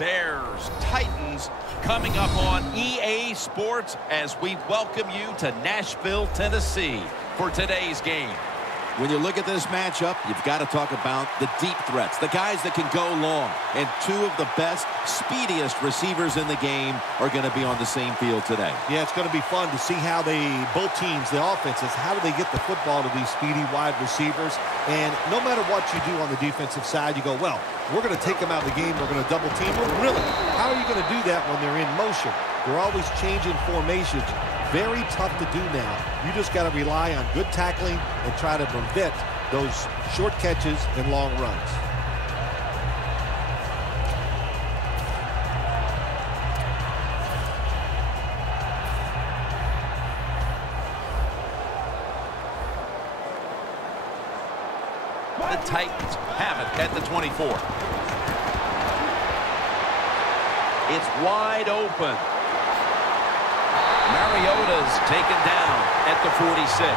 Bears, Titans, coming up on EA Sports as we welcome you to Nashville, Tennessee for today's game. When you look at this matchup, you've got to talk about the deep threats, the guys that can go long. And two of the best, speediest receivers in the game are going to be on the same field today. Yeah, it's going to be fun to see how both teams, the offenses, how do they get the football to these speedy wide receivers. And no matter what you do on the defensive side, you go, well, we're going to take them out of the game. We're going to double team them. Really, how are you going to do that when they're in motion? They're always changing formations. Very tough to do now. You just got to rely on good tackling and try to prevent those short catches and long runs. The Titans have it at the 24. It's wide open. Mariota's taken down at the 46.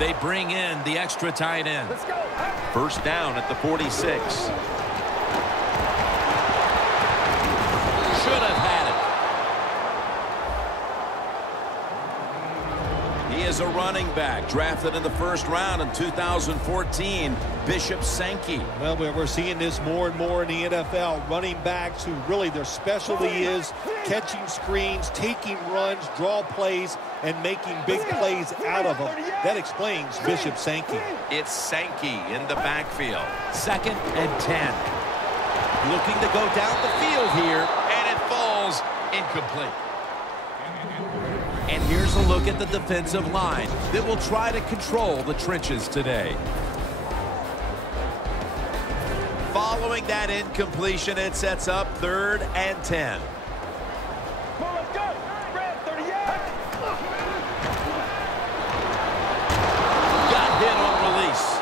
They bring in the extra tight end. Let's go. First down at the 46. Should have had it. He is a running back drafted in the first round in 2014, Bishop Sankey. Well, we're seeing this more and more in the NFL. Running backs who really their specialty is catching screens, taking runs, draw plays, and making big plays out of them. That explains Bishop Sankey. It's Sankey in the backfield. 2nd and 10. Looking to go down the field here, and it falls incomplete. And here's a look at the defensive line that will try to control the trenches today. Following that incompletion, it sets up 3rd and 10. Got hit on release.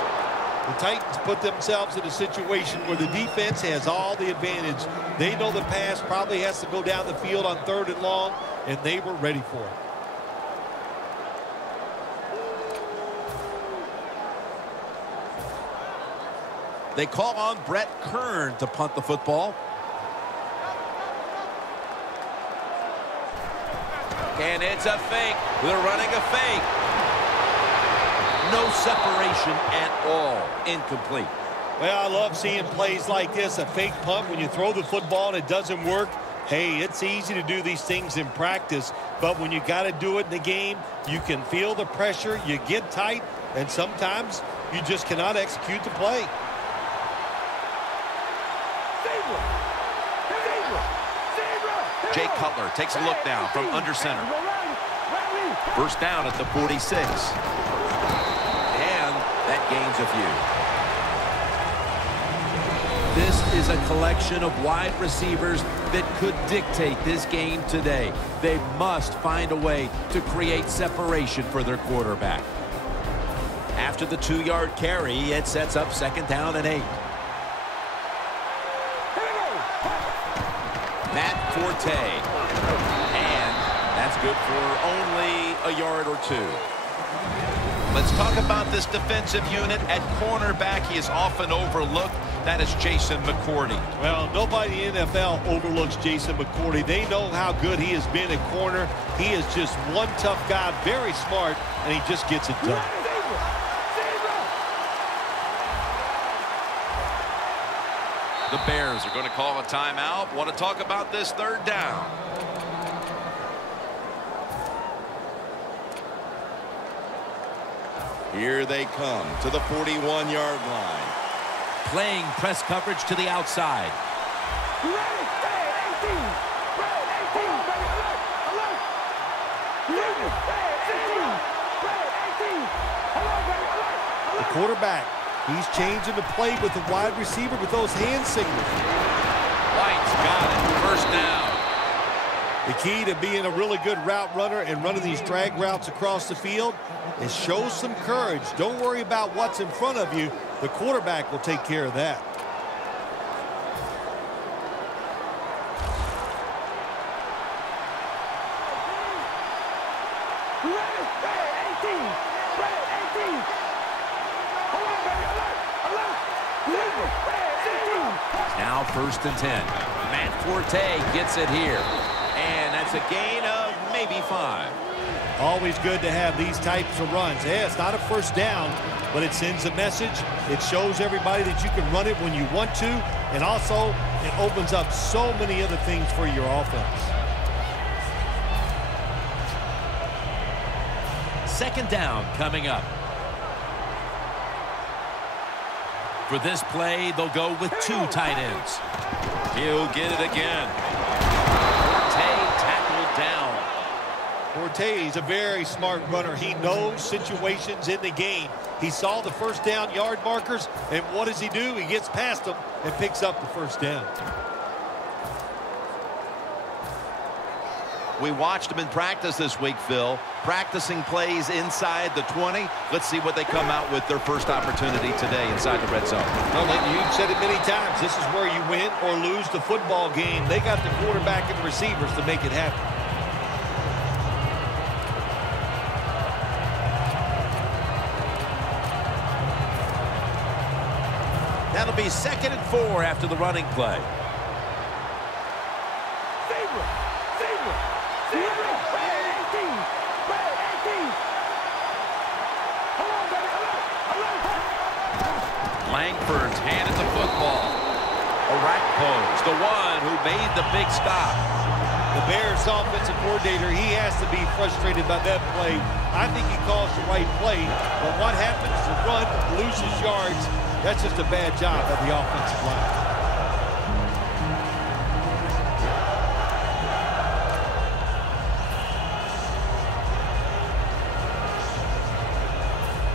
The Titans put themselves in a situation where the defense has all the advantage. They know the pass probably has to go down the field on 3rd and long, and they were ready for it. They call on Brett Kern to punt the football. And it's a fake. They're running a fake. No separation at all. Incomplete. Well, I love seeing plays like this, a fake punt when you throw the football and it doesn't work. Hey, it's easy to do these things in practice, but when you got to do it in the game, you can feel the pressure, you get tight, and sometimes you just cannot execute the play. Jay Cutler takes a look now from under center. First down at the 46. And that gains a few. This is a collection of wide receivers that could dictate this game today. They must find a way to create separation for their quarterback. After the 2-yard carry, it sets up 2nd down and 8. Matt Forte. And that's good for only a yard or 2. Let's talk about this defensive unit. At cornerback, he is often overlooked. That is Jason McCourty. Well, nobody in the NFL overlooks Jason McCourty. They know how good he has been at corner. He is just one tough guy, very smart, and he just gets it done. The Bears are going to call a timeout. Want to talk about this 3rd down. Here they come to the 41-yard line. Playing press coverage to the outside. The quarterback, he's changing the play with the wide receiver with those hand signals. White's got it. First down. The key to being a really good route runner and running these drag routes across the field is show some courage. Don't worry about what's in front of you. The quarterback will take care of that. Now 1st and 10. Matt Forte gets it here. And that's a gain of maybe 5. Always good to have these types of runs. Yeah, it's not a first down, but it sends a message. It shows everybody that you can run it when you want to. And also, it opens up so many other things for your offense. 2nd down coming up. For this play, they'll go with 2 tight ends. He'll get it again. Forte tackled down. Forte is a very smart runner. He knows situations in the game. He saw the first down yard markers, and what does he do? He gets past them and picks up the first down. We watched them in practice this week, Phil, practicing plays inside the 20. Let's see what they come out with their first opportunity today inside the red zone. Well, you've said it many times. This is where you win or lose the football game. They got the quarterback and receivers to make it happen. That'll be 2nd and 4 after the running play. Langford's handed the football. Orakpo's the one who made the big stop. The Bears offensive coordinator, he has to be frustrated by that play. I think he calls the right play, but what happens to run, loses yards, that's just a bad job by the offensive line.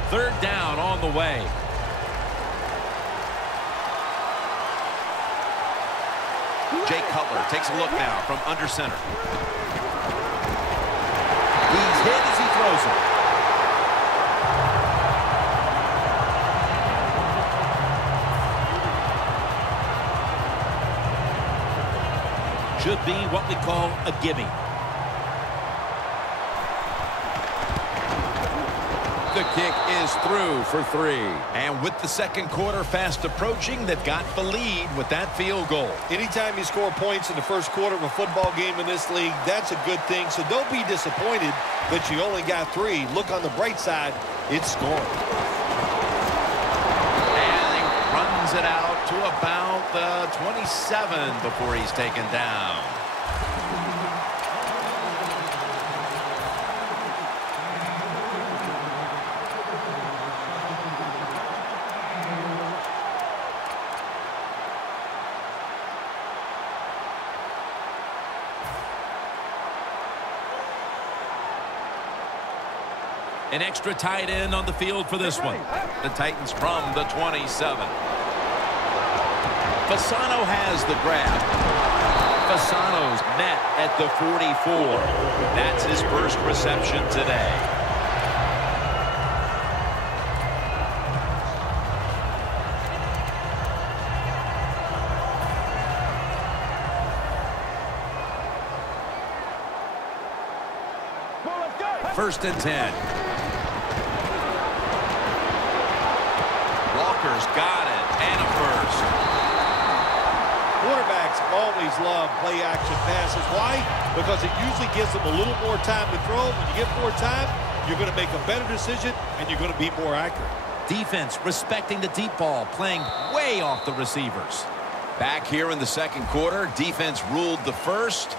Third down on the way. Jay Cutler takes a look now from under center. He's hit as he throws it. Should be what we call a gimme. The kick is through for 3. And with the second quarter fast approaching, they've got the lead with that field goal. Anytime you score points in the first quarter of a football game in this league, that's a good thing. So don't be disappointed that you only got 3. Look on the bright side, it's scoring. And he runs it out to about the 27 before he's taken down. An extra tight end on the field for this one. The Titans from the 27. Fasano has the grab. Fasano's met at the 44. That's his first reception today. First and 10. Walker's got it, and a first. Quarterbacks always love play-action passes. Why? Because it usually gives them a little more time to throw. When you get more time, you're going to make a better decision, and you're going to be more accurate. Defense respecting the deep ball, playing way off the receivers. Back here in the second quarter, defense ruled the first.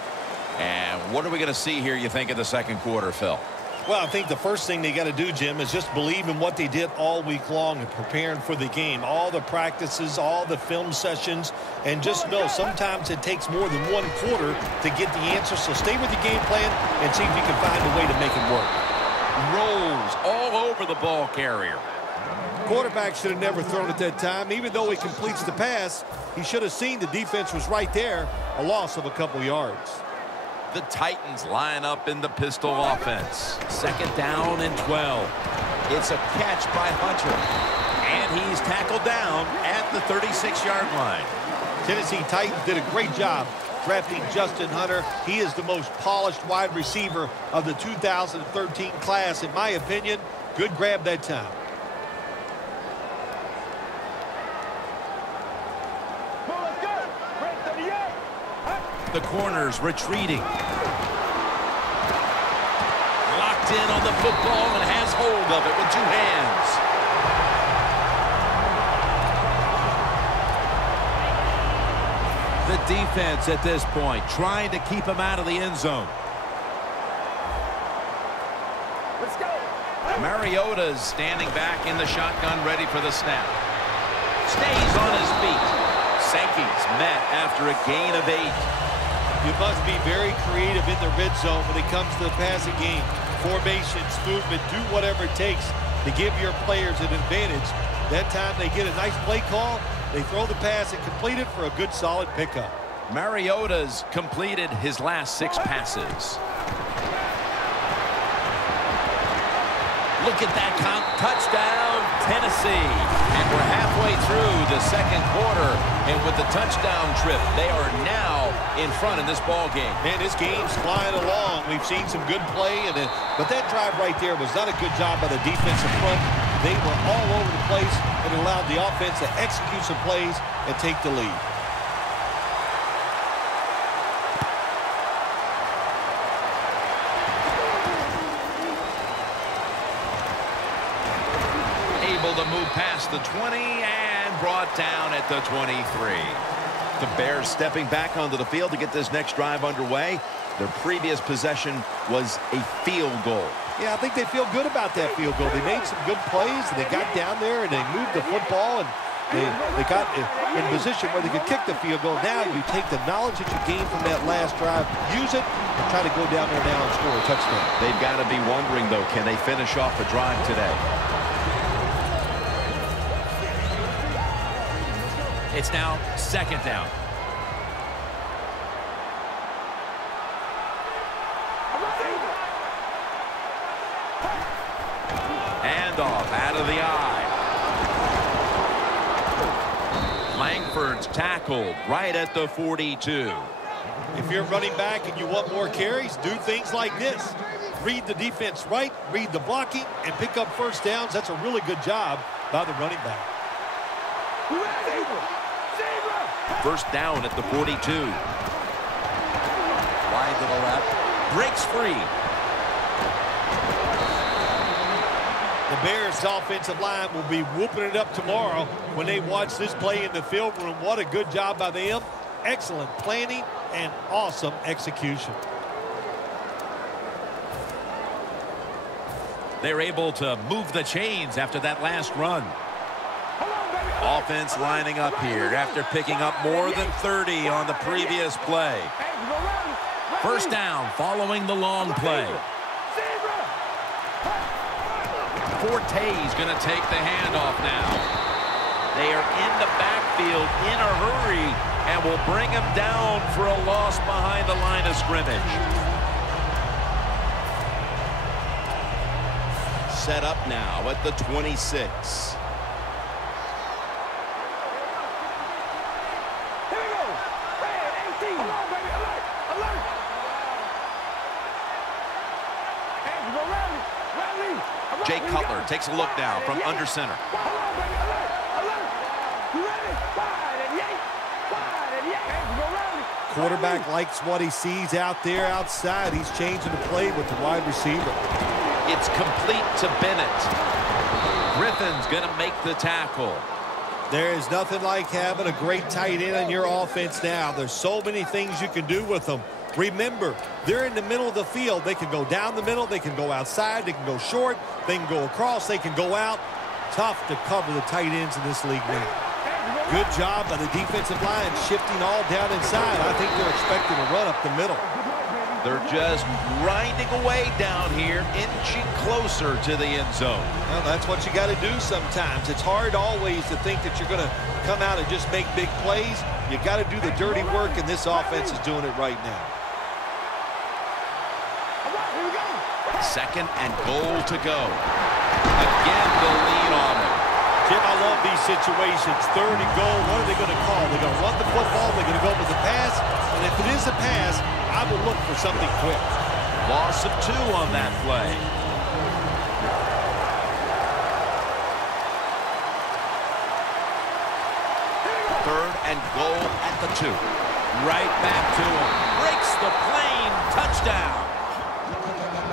And what are we going to see here, you think, in the second quarter, Phil? Well, I think the first thing they got to do, Jim, is just believe in what they did all week long and preparing for the game. All the practices, all the film sessions, and just know sometimes it takes more than one quarter to get the answer. So stay with your game plan and see if you can find a way to make it work. Rolls all over the ball carrier. Quarterback should have never thrown it that time. Even though he completes the pass, he should have seen the defense was right there, a loss of a couple yards. The Titans line up in the pistol offense. Second down and 12. It's a catch by Hunter. And he's tackled down at the 36-yard line. Tennessee Titans did a great job drafting Justin Hunter. He is the most polished wide receiver of the 2013 class. In my opinion, good grab that time. The corners retreating. Locked in on the football and has hold of it with two hands. The defense at this point trying to keep him out of the end zone. Let's go. Mariota's standing back in the shotgun, ready for the snap. Stays on his feet. Sankey's met after a gain of 8. You must be very creative in the red zone when it comes to the passing game. Formations, movement, do whatever it takes to give your players an advantage. That time they get a nice play call, they throw the pass and complete it for a good solid pickup. Mariota's completed his last 6 passes. Look at that count. Touchdown, Tennessee. And we're halfway through the second quarter. And with the touchdown trip, they are now in front in this ball game. Man, this game's flying along. We've seen some good play, but that drive right there was not a good job by the defensive front. They were all over the place and allowed the offense to execute some plays and take the lead. Able to move past the 20 and brought down at the 23. The Bears stepping back onto the field to get this next drive underway. Their previous possession was a field goal. Yeah, I think they feel good about that field goal. They made some good plays, and they got down there, and they moved the football, and they got in position where they could kick the field goal. Now you take the knowledge that you gained from that last drive, use it, and try to go down there now and score a touchdown. They've got to be wondering, though, can they finish off the drive today? It's now second down. Handoff out of the eye. Langford's tackled right at the 42. If you're running back and you want more carries, do things like this. Read the defense right, read the blocking, and pick up first downs. That's a really good job by the running back. First down at the 42. Wide to the left. Breaks free. The Bears' offensive line will be whooping it up tomorrow when they watch this play in the film room. What a good job by them. Excellent planning and awesome execution. They're able to move the chains after that last run. Offense lining up here after picking up more than 30 on the previous play. First down following the long play. Forte's going to take the handoff now. They are in the backfield in a hurry and will bring him down for a loss behind the line of scrimmage. Set up now at the 26. Jay Cutler takes a look now from under center. Quarterback likes what he sees out there outside. He's changing the play with the wide receiver. It's complete to Bennett. Griffin's going to make the tackle. There is nothing like having a great tight end in your offense now. There's so many things you can do with them. Remember, they're in the middle of the field. They can go down the middle. They can go outside. They can go short. They can go across. They can go out. Tough to cover the tight ends in this league now. Good job by the defensive line shifting all down inside. I think they're expecting a run up the middle. They're just grinding away down here, inching closer to the end zone. Well, that's what you got to do sometimes. It's hard always to think that you're going to come out and just make big plays. You got to do the dirty work, and this offense is doing it right now. Second and goal to go. Again, the lead on him. Jim, I love these situations. 3rd and goal, what are they going to call? They're going to run the football, they're going to go with the pass, and if it is a pass, I will look for something quick. Loss of 2 on that play. Third and goal at the 2. Right back to him. Breaks the plane. Touchdown.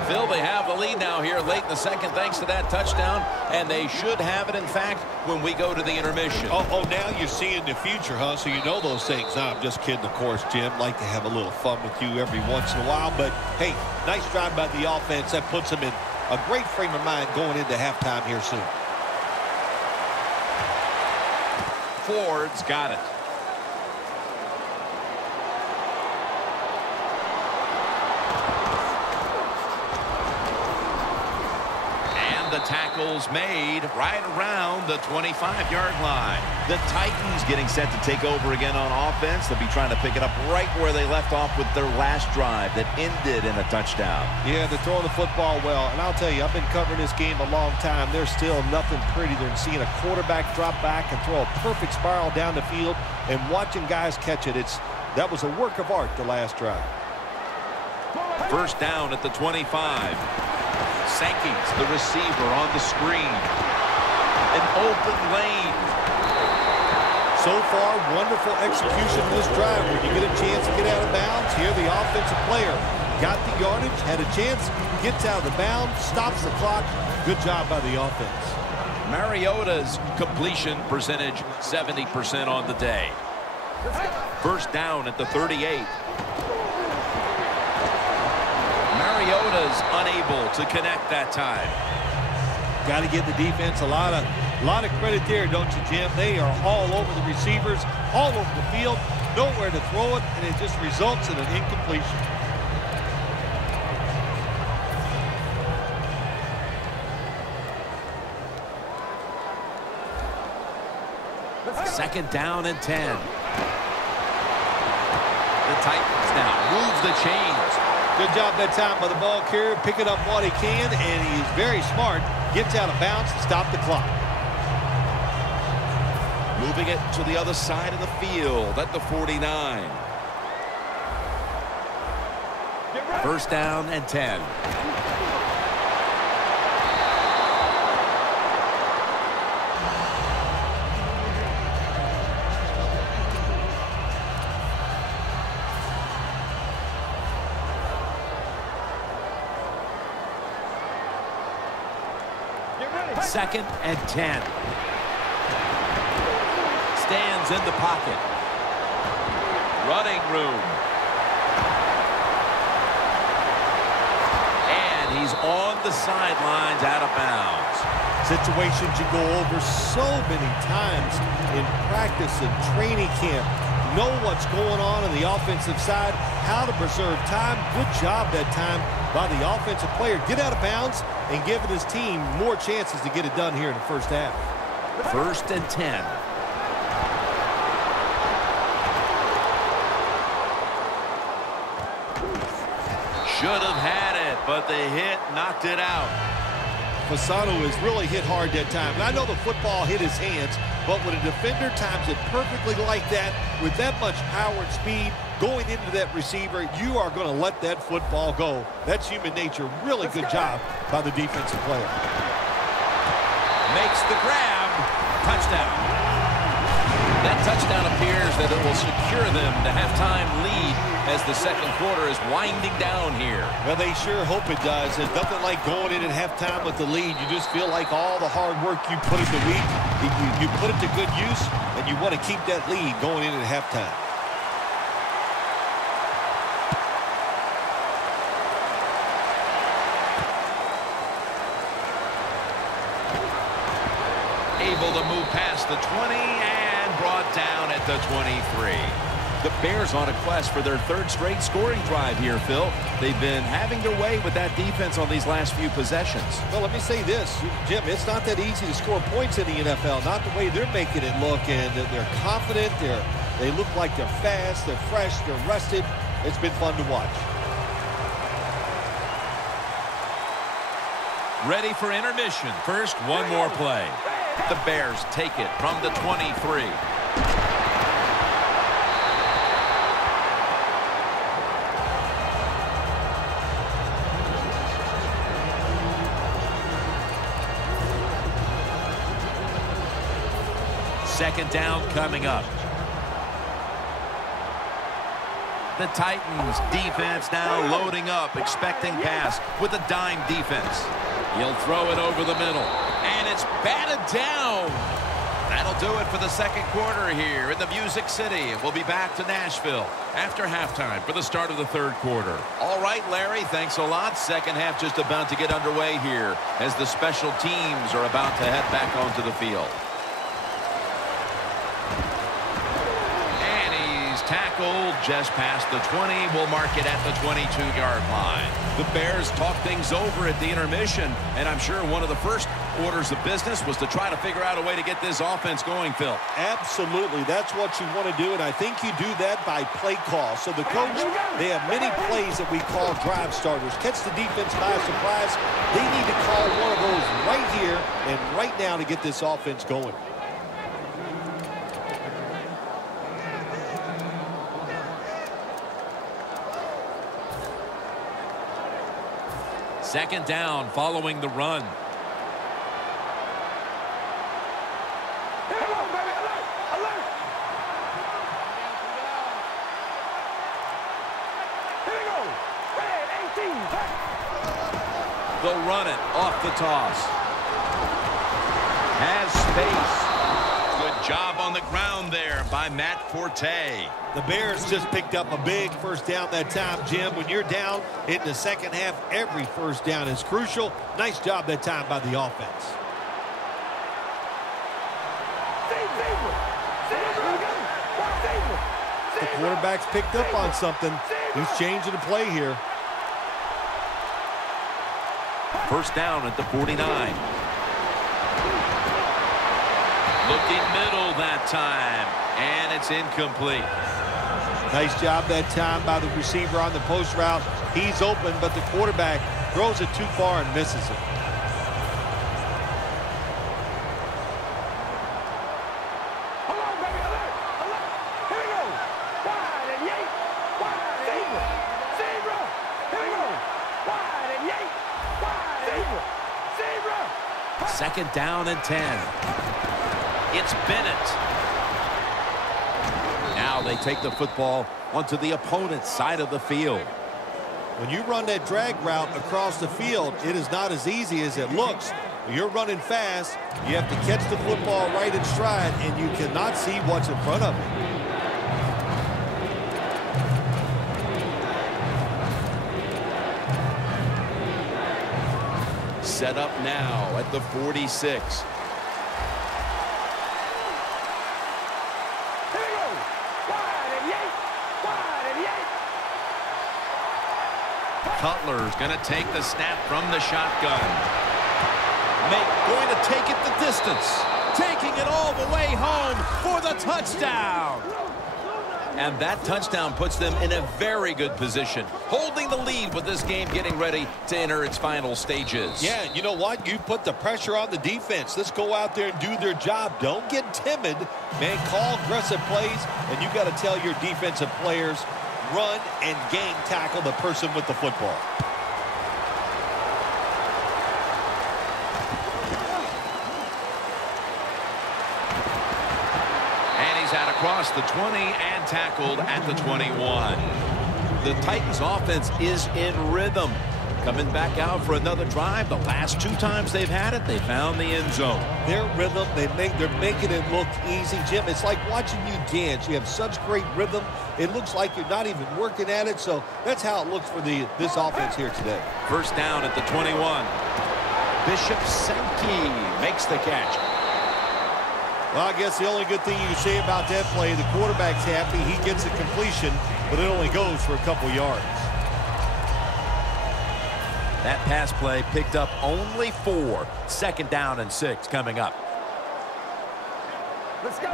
Phil, they have the lead now here late in the second thanks to that touchdown, and they should have it, in fact, when we go to the intermission. Oh, now you're seeing the future, huh? So you know those things. No, I'm just kidding, of course, Jim. Like to have a little fun with you every once in a while. But, hey, nice drive by the offense. That puts them in a great frame of mind going into halftime here soon. Ford's got it. The tackle's made right around the 25-yard line. The Titans getting set to take over again on offense. They'll be trying to pick it up right where they left off with their last drive that ended in a touchdown. Yeah, they're throwing the football well. And I'll tell you, I've been covering this game a long time. There's still nothing prettier than seeing a quarterback drop back and throw a perfect spiral down the field and watching guys catch it. That was a work of art the last drive. First down at the 25. Sankey's the receiver on the screen. An open lane. So far, wonderful execution in this drive. When you get a chance to get out of bounds, here the offensive player got the yardage, had a chance, gets out of the bound, stops the clock. Good job by the offense. Mariota's completion percentage 70% on the day. First down at the 38. Mariota's unable to connect that time. Got to give the defense a lot of credit there, don't you, Jim? They are all over the receivers, all over the field, nowhere to throw it, and it just results in an incompletion. Second down and 10. The Titans now move the chains. Good job that time by the ball carrier, picking up what he can, and he's very smart. Gets out of bounds to stop the clock. Moving it to the other side of the field at the 49. First down and 10. Second and 10. Stands in the pocket. Running room. And he's on the sidelines out of bounds. Situations you go over so many times in practice and training camp. Know what's going on the offensive side, how to preserve time. Good job that time by the offensive player. Get out of bounds and giving his team more chances to get it done here in the first half. First and 10. Should have had it, but the hit knocked it out. Fasano has really hit hard that time. And I know the football hit his hands, but when a defender times it perfectly like that, with that much power and speed going into that receiver, you are going to let that football go. That's human nature. Really good job by the defensive player. Makes the grab. Touchdown. That touchdown appears that it will secure them to halftime lead as the second quarter is winding down here. Well, they sure hope it does. There's nothing like going in at halftime with the lead. You just feel like all the hard work you put in the week, you put it to good use, and you want to keep that lead going in at halftime. Able to move past the 20 and brought down at the 23. The Bears on a quest for their third straight scoring drive here, Phil. They've been having their way with that defense on these last few possessions. Well, let me say this, Jim, it's not that easy to score points in the NFL, not the way they're making it look, and they're confident, they look like they're fast, they're fresh, they're rested. It's been fun to watch. Ready for intermission. First, one more play. The Bears take it from the 23. Second down coming up. The Titans defense now loading up, expecting pass with a dime defense. He'll throw it over the middle, and it's batted down. That'll do it for the second quarter here in the Music City. We'll be back to Nashville after halftime for the start of the third quarter. All right, Larry, thanks a lot. Second half just about to get underway here as the special teams are about to head back onto the field. Tackled just past the 20. We'll mark it at the 22-yard line. The Bears talk things over at the intermission, and I'm sure one of the first orders of business was to try to figure out a way to get this offense going, Phil. Absolutely. That's what you want to do, and I think you do that by play call. So the coach, they have many plays that we call drive starters. Catch the defense by surprise. They need to call one of those right here and right now to get this offense going. Second down following the run. They'll run it off the toss. Has space. Good job on the ground there by Matt Forte. The Bears just picked up a big first down that time, Jim. When you're down in the second half, every first down is crucial. Nice job that time by the offense. The quarterback's picked up on something. He's changing the play here. First down at the 49. Looking middle that time, and it's incomplete. Nice job that time by the receiver on the post route. He's open, but the quarterback throws it too far and misses it. Hold on, baby, alert, alert. Here we go. Wide and Yates, wide and Zebra, Zebra. Here we go. Wide and Yates, wide and Zebra. Second down and 10. It's Bennett. Now they take the football onto the opponent's side of the field. When you run that drag route across the field, it is not as easy as it looks. When you're running fast, you have to catch the football right in stride, and you cannot see what's in front of you. Set up now at the 46. Cutler's going to take the snap from the shotgun. Going to take it the distance. Taking it all the way home for the touchdown. And that touchdown puts them in a very good position, holding the lead with this game getting ready to enter its final stages. Yeah, you know what? You put the pressure on the defense. Let's go out there and do their job. Don't get timid. Man, call aggressive plays, and you got to tell your defensive players, run and gang tackle the person with the football. And he's out across the 20 and tackled at the 21. The Titans offense is in rhythm. Coming back out for another drive. The last two times they've had it, they found the end zone. Their rhythm, they're making it look easy, Jim. It's like watching you dance. You have such great rhythm. It looks like you're not even working at it. So that's how it looks for this offense here today. First down at the 21. Bishop Sankey makes the catch. Well, I guess the only good thing you can say about that play, the quarterback's happy. He gets a completion, but it only goes for a couple yards. That pass play picked up only 4. Second down and 6 coming up. Let's go.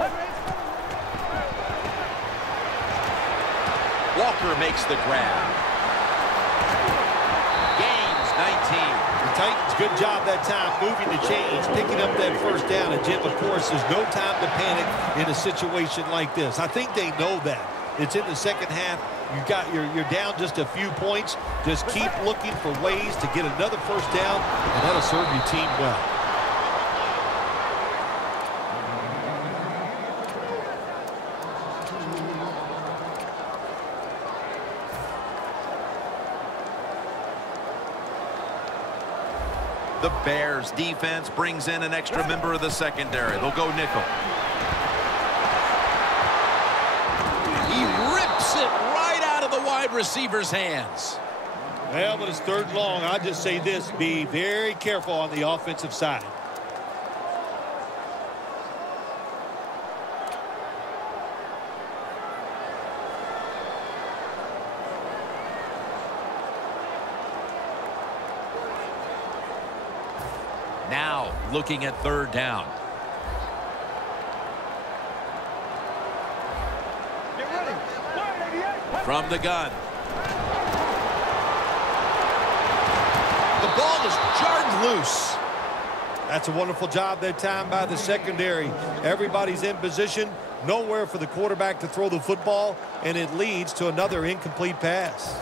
Walker makes the grab. Gains 19. The Titans, good job that time moving the chains, picking up that first down. And, Jim, of course, there's no time to panic in a situation like this. I think they know that. It's in the second half. You're down just a few points. Just keep looking for ways to get another first down, and that'll serve your team well. The Bears defense brings in an extra member of the secondary. They'll go nickel. He rips it right out of the wide receiver's hands. Well, but it's third and long. I'll just say this. Be very careful on the offensive side. Now looking at third down. Get ready. Wide 88. From the gun. The ball is jarred loose. That's a wonderful job that time by the secondary. Everybody's in position. Nowhere for the quarterback to throw the football, and it leads to another incomplete pass.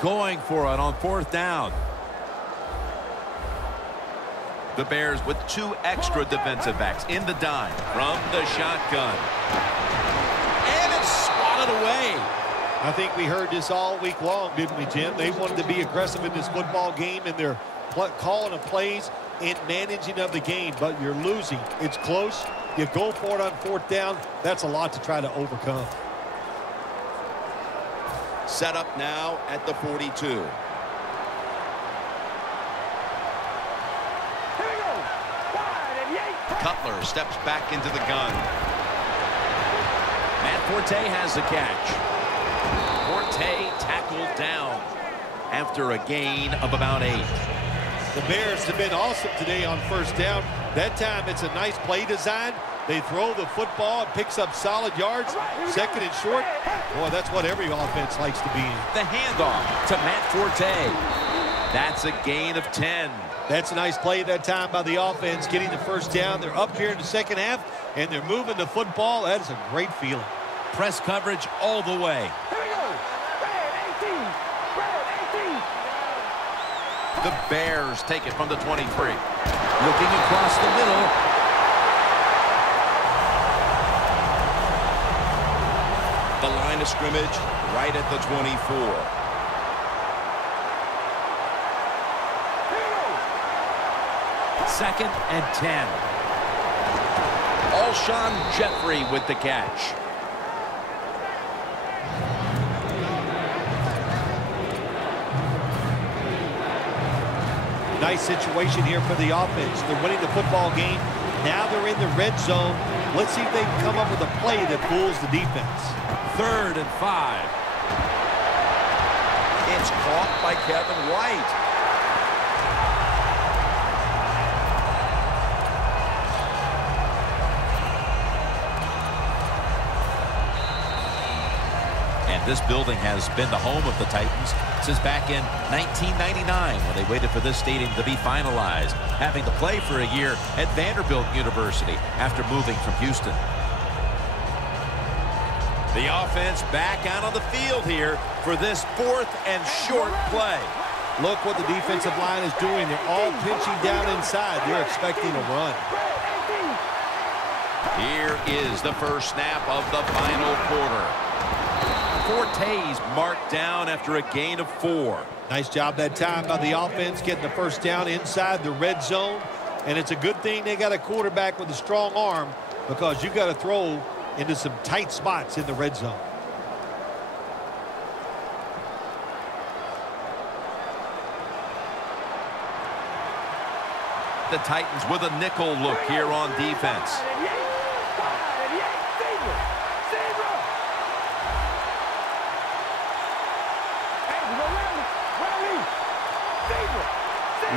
Going for it on fourth down. The Bears with two extra defensive backs in the dime from the shotgun. And it's swatted away. I think we heard this all week long, didn't we, Jim? They wanted to be aggressive in this football game, and they're calling of plays and managing of the game, but you're losing. It's close. You go for it on fourth down. That's a lot to try to overcome. Set up now at the 42. Here we go. Wide and Yates. Cutler steps back into the gun. Matt Forte has the catch. Forte tackled down after a gain of about 8. The Bears have been awesome today on first down. That time it's a nice play design. They throw the football. It picks up solid yards. Second and short. Boy, that's what every offense likes to be in. The handoff to Matt Forte. That's a gain of 10. That's a nice play that time by the offense, getting the first down. They're up here in the second half, and they're moving the football. That is a great feeling. Press coverage all the way. Here we go. Red 18. Red 18. The Bears take it from the 23. Looking across the middle. The line of scrimmage right at the 24. Second and 10. Alshon Jeffrey with the catch. Nice situation here for the offense. They're winning the football game. Now they're in the red zone. Let's see if they can come up with a play that fools the defense. Third and 5. It's caught by Kevin White. And this building has been the home of the Titans since back in 1999 when they waited for this stadium to be finalized, having to play for a year at Vanderbilt University after moving from Houston. The offense back out on the field here for this fourth and short play. Look what the defensive line is doing. They're all pinching down inside. They're expecting a run. Here is the first snap of the final quarter. Forte's marked down after a gain of 4. Nice job that time by the offense getting the first down inside the red zone. And it's a good thing they got a quarterback with a strong arm, because you got to throw into some tight spots in the red zone. The Titans with a nickel look here on defense.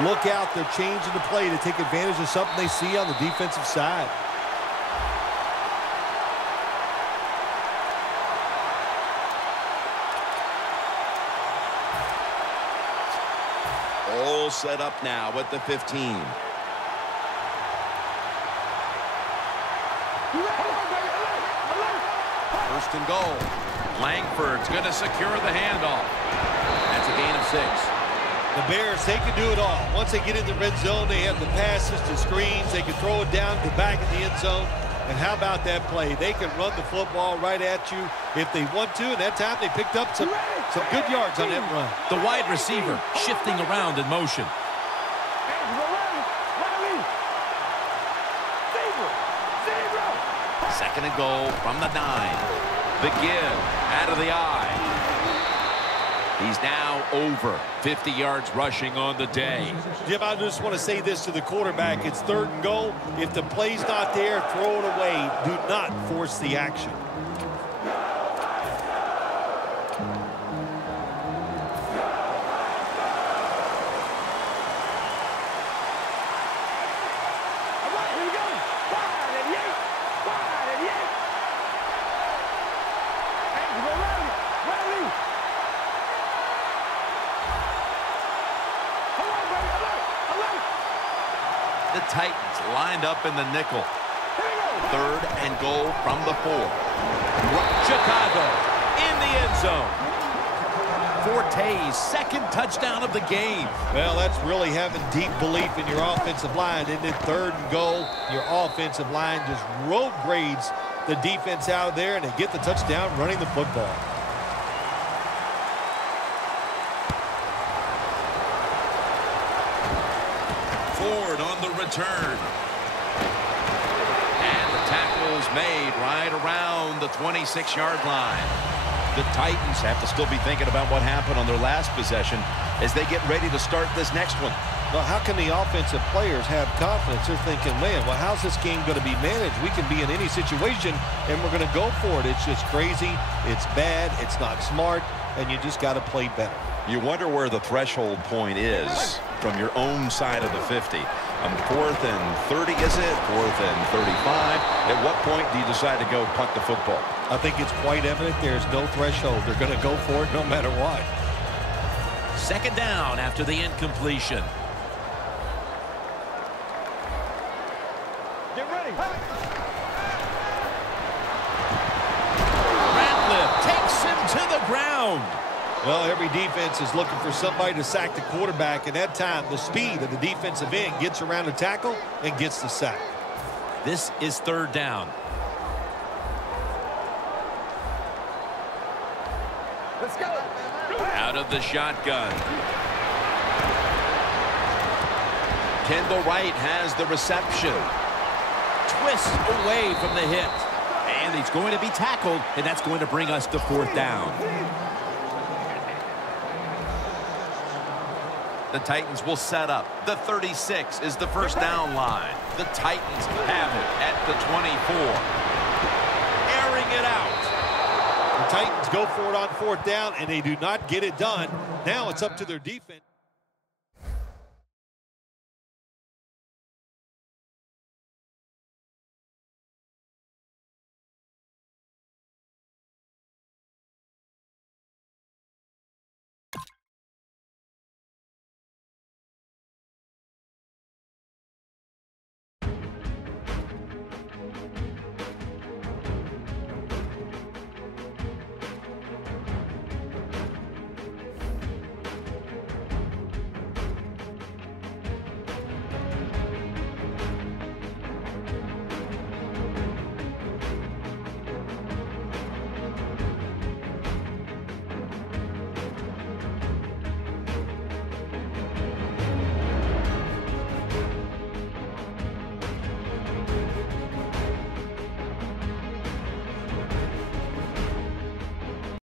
Look out, they're changing the play to take advantage of something they see on the defensive side. All set up now at the 15. First and goal. Langford's going to secure the handoff. That's a gain of 6. The Bears, they can do it all. Once they get in the red zone, they have the passes, the screens. They can throw it down to the back of the end zone. And how about that play? They can run the football right at you if they want to. And that time they picked up some good yards on that run. The wide receiver shifting around in motion. Second and goal from the 9. The give out of the eye. He's now over 50 yards rushing on the day. Jim, I just want to say this to the quarterback. It's 3rd and goal. If the play's not there, throw it away. Do not force the action. The Titans lined up in the nickel. 3rd and goal from the 4. Chicago in the end zone. Forte's 2nd touchdown of the game. Well, that's really having deep belief in your offensive line. Isn't it? 3rd and goal. Your offensive line just road grades the defense out of there, and they get the touchdown running the football. Ford on the return. And the tackle's made right around the 26-yard line. The Titans have to still be thinking about what happened on their last possession as they get ready to start this next one. Well, how can the offensive players have confidence? They're thinking, man, well, how's this game going to be managed? We can be in any situation, and we're going to go for it. It's just crazy. It's bad. It's not smart, and you just got to play better. You wonder where the threshold point is from your own side of the 50. 4th and 30, is it? 4th and 35. At what point do you decide to go punt the football? I think it's quite evident there's no threshold. They're going to go for it no matter what. 2nd down after the incompletion. Get ready. Ratliff takes him to the ground. Well, every defense is looking for somebody to sack the quarterback, and that time the speed of the defensive end gets around the tackle and gets the sack. This is 3rd down. Let's go. Out of the shotgun. Kendall Wright has the reception. Twists away from the hit. And he's going to be tackled, and that's going to bring us to 4th down. The Titans will set up. The 36 is the 1st down line. The Titans have it at the 24. Airing it out. The Titans go for it on 4th down, and they do not get it done. Now it's up to their defense.